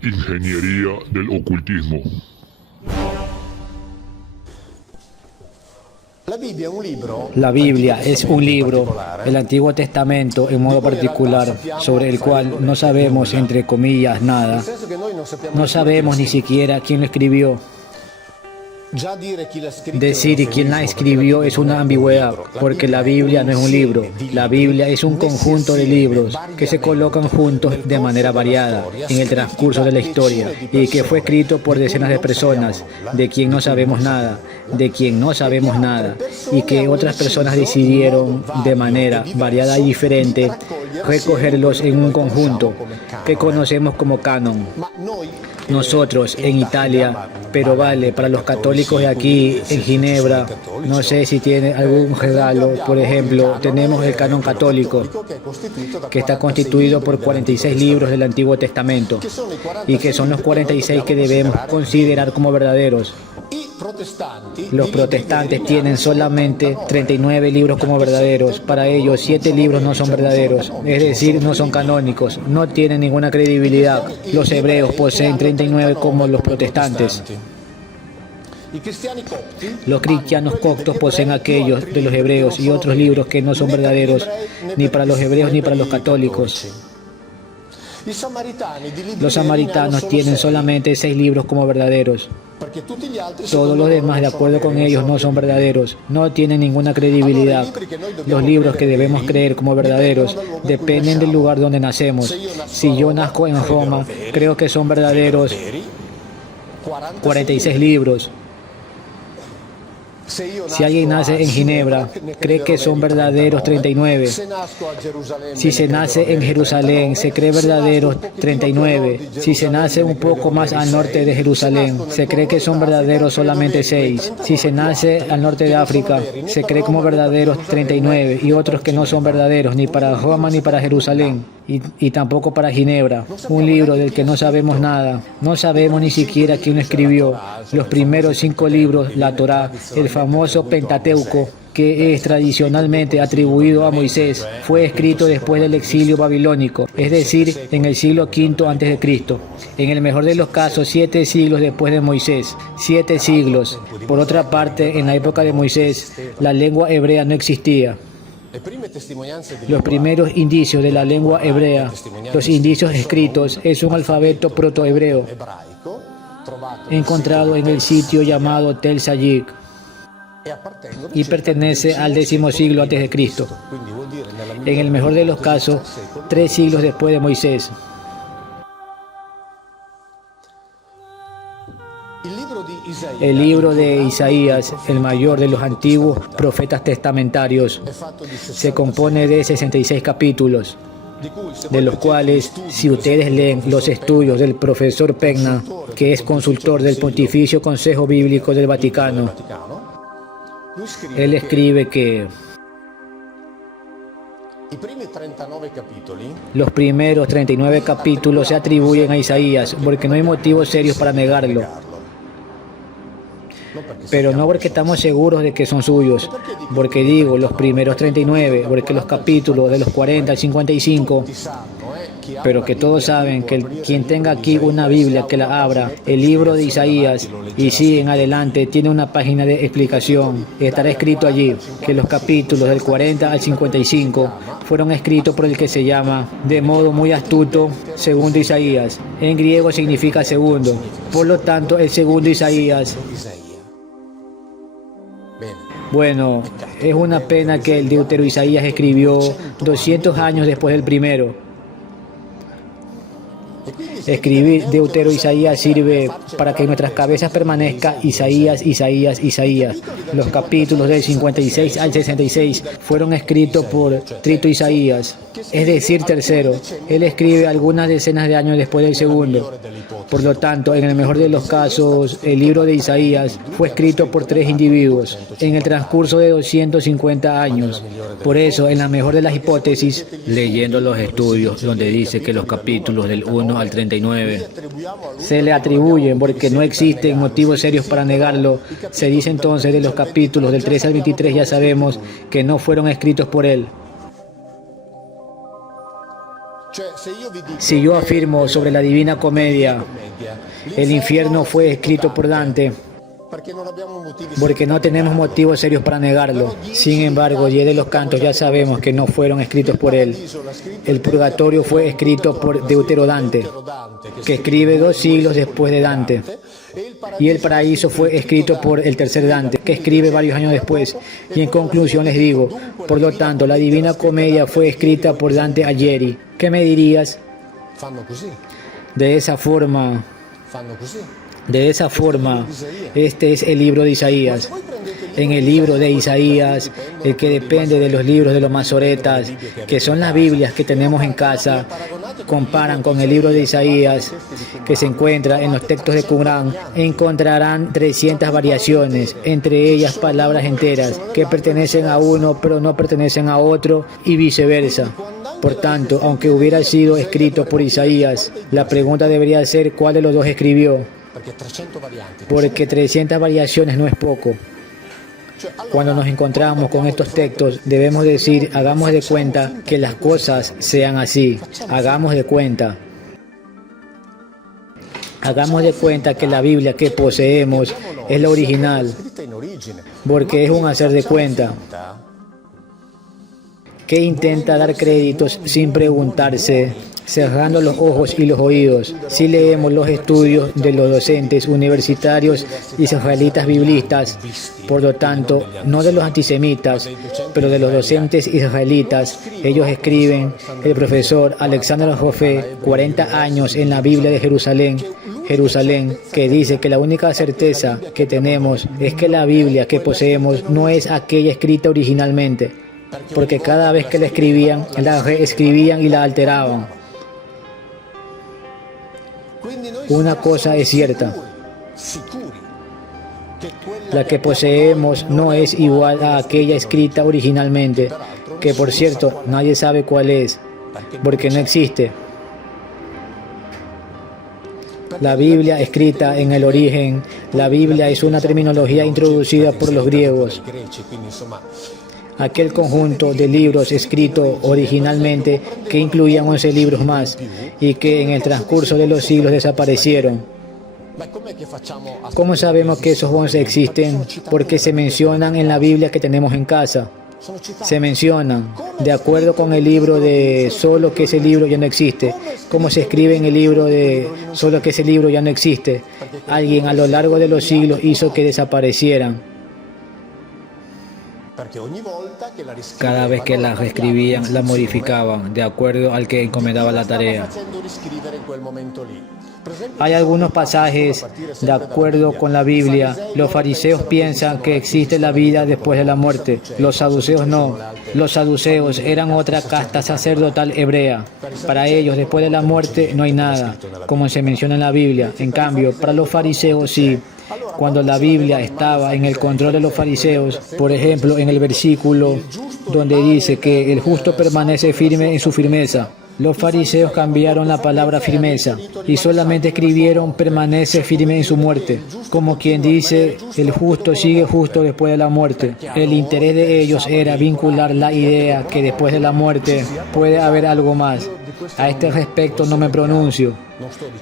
Ingeniería del ocultismo. La Biblia es un libro, el Antiguo Testamento en modo particular, sobre el cual no sabemos, entre comillas, nada. No sabemos ni siquiera quién lo escribió. Decir quién la escribió es una ambigüedad, porque la Biblia no es un libro. La Biblia es un conjunto de libros que se colocan juntos de manera variada en el transcurso de la historia y que fue escrito por decenas de personas, de quien no sabemos nada, y que otras personas decidieron de manera variada y diferente recogerlos en un conjunto que conocemos como canon. Nosotros en Italia, pero vale para los católicos de aquí en Ginebra, no sé si tiene algún regalo. Por ejemplo, tenemos el canon católico, que está constituido por 46 libros del Antiguo Testamento y que son los 46 que debemos considerar como verdaderos. Los protestantes tienen solamente 39 libros como verdaderos. Para ellos, 7 libros no son verdaderos, es decir, no son canónicos, no tienen ninguna credibilidad. Los hebreos poseen 39 como los protestantes. Los cristianos coptos poseen aquellos de los hebreos y otros libros que no son verdaderos ni para los hebreos ni para los católicos. Los samaritanos tienen solamente 6 libros como verdaderos. Todos los demás, de acuerdo con ellos, no son verdaderos, no tienen ninguna credibilidad. Los libros que debemos creer como verdaderos dependen del lugar donde nacemos. Si yo nazco en Roma, creo que son verdaderos 46 libros. Si alguien nace en Ginebra, cree que son verdaderos 39. Si se nace en Jerusalén, se cree verdaderos 39. Si se nace un poco más al norte de Jerusalén, se cree que son verdaderos solamente 6. Si se nace al norte de África, se cree como verdaderos 39 y otros que no son verdaderos ni para Roma ni para Jerusalén y tampoco para Ginebra. Un libro del que no sabemos nada. No sabemos ni siquiera quién lo escribió. Los primeros 5 libros, la Torá, el famoso Pentateuco, que es tradicionalmente atribuido a Moisés, fue escrito después del exilio babilónico, es decir, en el siglo V a.C. En el mejor de los casos, 7 siglos después de Moisés. 7 siglos. Por otra parte, en la época de Moisés, la lengua hebrea no existía. Los primeros indicios de la lengua hebrea, los indicios escritos, es un alfabeto protohebreo encontrado en el sitio llamado Tel Sayik y pertenece al X siglo a.C. En el mejor de los casos, 3 siglos después de Moisés. El libro de Isaías, el mayor de los antiguos profetas testamentarios, se compone de 66 capítulos, de los cuales, si ustedes leen los estudios del profesor Pegna, que es consultor del Pontificio Consejo Bíblico del Vaticano, él escribe que los primeros 39 capítulos se atribuyen a Isaías, porque no hay motivos serios para negarlo. Pero no porque estamos seguros de que son suyos, porque digo los primeros 39, porque los capítulos de los 40 al 55, pero que todos saben que quien tenga aquí una Biblia que la abra, el libro de Isaías, y sigue en adelante, tiene una página de explicación, estará escrito allí que los capítulos del 40 al 55 fueron escritos por el que se llama, de modo muy astuto, segundo Isaías. En griego significa segundo, por lo tanto el segundo Isaías. Bueno, es una pena que el Deutero Isaías escribió 200 años después del primero. Escribir Deutero Isaías sirve para que en nuestras cabezas permanezca Isaías, Isaías, Isaías. Los capítulos del 56 al 66 fueron escritos por Trito Isaías, es decir, tercero. Él escribe algunas decenas de años después del segundo. Por lo tanto, en el mejor de los casos, el libro de Isaías fue escrito por 3 individuos en el transcurso de 250 años. Por eso, en la mejor de las hipótesis, leyendo los estudios donde dice que los capítulos del 1 al 39 se le atribuyen porque no existen motivos serios para negarlo, se dice entonces de los capítulos del 13 al 23 ya sabemos que no fueron escritos por él. Si yo afirmo sobre la Divina Comedia, el infierno fue escrito por Dante, porque no tenemos motivos serios para negarlo. Sin embargo, y de los cantos ya sabemos que no fueron escritos por él. El purgatorio fue escrito por Deuterodante, que escribe 2 siglos después de Dante. Y el paraíso fue escrito por el tercer Dante, que escribe varios años después. Y en conclusión les digo, por lo tanto, la Divina Comedia fue escrita por Dante Alighieri. ¿Qué me dirías? De esa forma, este es el libro de Isaías. En el libro de Isaías, el que depende de los libros de los masoretas, que son las Biblias que tenemos en casa, comparan con el libro de Isaías, que se encuentra en los textos de Qumrán, encontrarán 300 variaciones, entre ellas palabras enteras, que pertenecen a uno pero no pertenecen a otro, y viceversa. Por tanto, aunque hubiera sido escrito por Isaías, la pregunta debería ser ¿cuál de los dos escribió? Porque 300 variaciones no es poco. Cuando nos encontramos con estos textos, debemos decir, hagamos de cuenta que las cosas sean así. Hagamos de cuenta. Hagamos de cuenta que la Biblia que poseemos es la original, porque es un hacer de cuenta que intenta dar créditos sin preguntarse, cerrando los ojos y los oídos. Si leemos los estudios de los docentes universitarios israelitas biblistas, por lo tanto, no de los antisemitas, pero de los docentes israelitas, ellos escriben, el profesor Alexander Joffe, 40 años en la Biblia de Jerusalén, que dice que la única certeza que tenemos es que la Biblia que poseemos no es aquella escrita originalmente, porque cada vez que la escribían, la reescribían y la alteraban. Una cosa es cierta, la que poseemos no es igual a aquella escrita originalmente, que por cierto nadie sabe cuál es, porque no existe. La Biblia escrita en el origen, la Biblia es una terminología introducida por los griegos. Aquel conjunto de libros escritos originalmente que incluían 11 libros más y que en el transcurso de los siglos desaparecieron. ¿Cómo sabemos que esos 11 existen? Porque se mencionan en la Biblia que tenemos en casa. Se mencionan, de acuerdo con el libro de solo que ese libro ya no existe. ¿Cómo se escribe en el libro de solo que ese libro ya no existe? Alguien a lo largo de los siglos hizo que desaparecieran. Cada vez que la reescribían, la modificaban, de acuerdo al que encomendaba la tarea. Hay algunos pasajes, de acuerdo con la Biblia, los fariseos piensan que existe la vida después de la muerte. Los saduceos no. Los saduceos eran otra casta sacerdotal hebrea. Para ellos, después de la muerte, no hay nada, como se menciona en la Biblia. En cambio, para los fariseos sí. Cuando la Biblia estaba en el control de los fariseos, por ejemplo, en el versículo donde dice que el justo permanece firme en su firmeza, los fariseos cambiaron la palabra firmeza y solamente escribieron permanece firme en su muerte, como quien dice el justo sigue justo después de la muerte. El interés de ellos era vincular la idea que después de la muerte puede haber algo más. A este respecto no me pronuncio.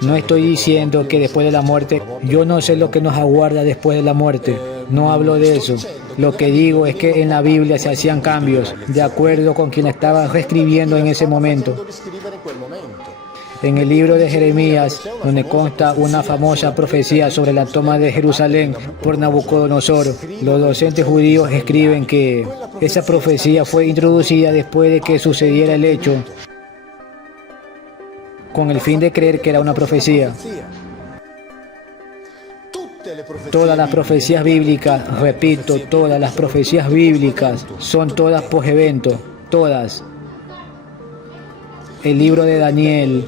No estoy diciendo que después de la muerte, yo no sé lo que nos aguarda después de la muerte. No hablo de eso. Lo que digo es que en la Biblia se hacían cambios, de acuerdo con quien estaba reescribiendo en ese momento. En el libro de Jeremías, donde consta una famosa profecía sobre la toma de Jerusalén por Nabucodonosor, los docentes judíos escriben que esa profecía fue introducida después de que sucediera el hecho, con el fin de creer que era una profecía. Todas las profecías bíblicas, repito, todas las profecías bíblicas son todas post-evento, todas. El libro de Daniel,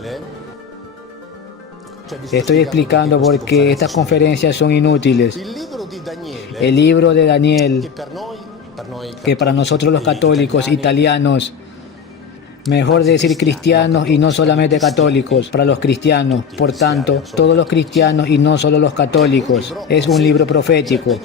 estoy explicando porque estas conferencias son inútiles. El libro de Daniel, que para nosotros los católicos italianos, Mejor decir cristianos y no solamente católicos, para los cristianos. Por tanto, todos los cristianos y no solo los católicos. Es un libro profético.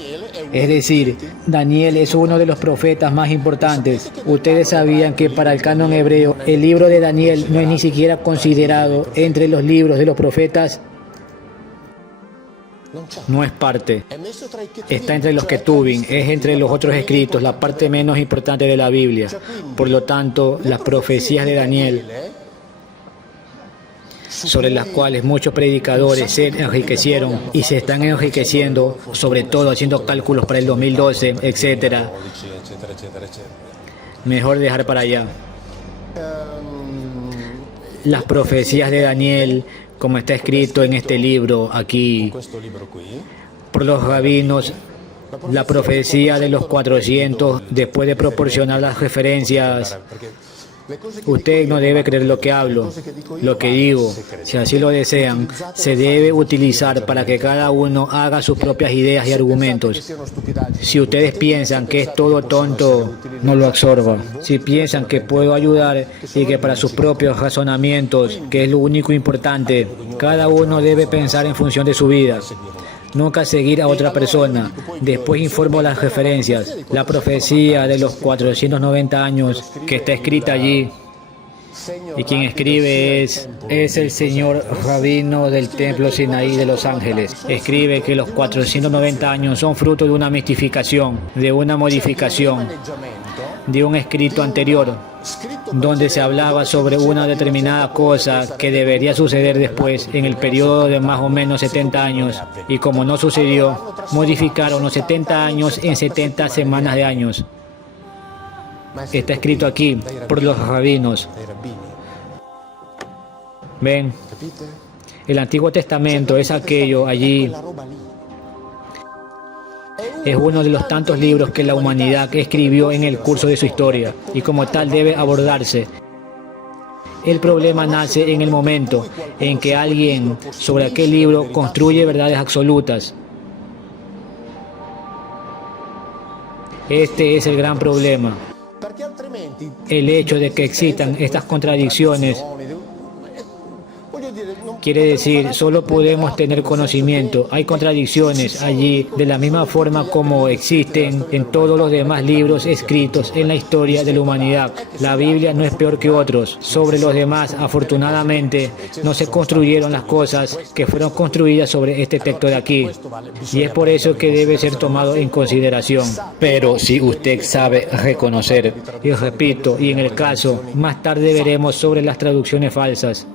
Es decir, Daniel es uno de los profetas más importantes. Ustedes sabían que para el canon hebreo, el libro de Daniel no es ni siquiera considerado entre los libros de los profetas. No es parte. Está entre los Ketuvim, es entre los otros escritos, la parte menos importante de la Biblia. Por lo tanto, las profecías de Daniel, sobre las cuales muchos predicadores se enriquecieron y se están enriqueciendo, sobre todo haciendo cálculos para el 2012, etc. Mejor dejar para allá. Las profecías de Daniel, como está escrito en este libro aquí, por los rabinos, la profecía de los 400, después de proporcionar las referencias. Usted no debe creer lo que hablo, lo que digo. Si así lo desean, se debe utilizar para que cada uno haga sus propias ideas y argumentos. Si ustedes piensan que es todo tonto, no lo absorba. Si piensan que puedo ayudar y que para sus propios razonamientos, que es lo único importante, cada uno debe pensar en función de su vida. Nunca seguir a otra persona. Después informo las referencias. La profecía de los 490 años que está escrita allí. Y quien escribe es el señor rabino del templo Sinaí de Los Ángeles. Escribe que los 490 años son fruto de una mistificación, de una modificación, de un escrito anterior, donde se hablaba sobre una determinada cosa que debería suceder después, en el periodo de más o menos 70 años. Y como no sucedió, modificaron los 70 años en 70 semanas de años. Está escrito aquí por los rabinos. ¿Ven? El Antiguo Testamento es aquello allí. Es uno de los tantos libros que la humanidad escribió en el curso de su historia y como tal debe abordarse. El problema nace en el momento en que alguien sobre aquel libro construye verdades absolutas. Este es el gran problema. El hecho de que existan estas contradicciones quiere decir, solo podemos tener conocimiento. Hay contradicciones allí, de la misma forma como existen en todos los demás libros escritos en la historia de la humanidad. La Biblia no es peor que otros. Sobre los demás, afortunadamente, no se construyeron las cosas que fueron construidas sobre este texto de aquí. Y es por eso que debe ser tomado en consideración. Pero si usted sabe reconocer, y repito, y en el caso, más tarde veremos sobre las traducciones falsas.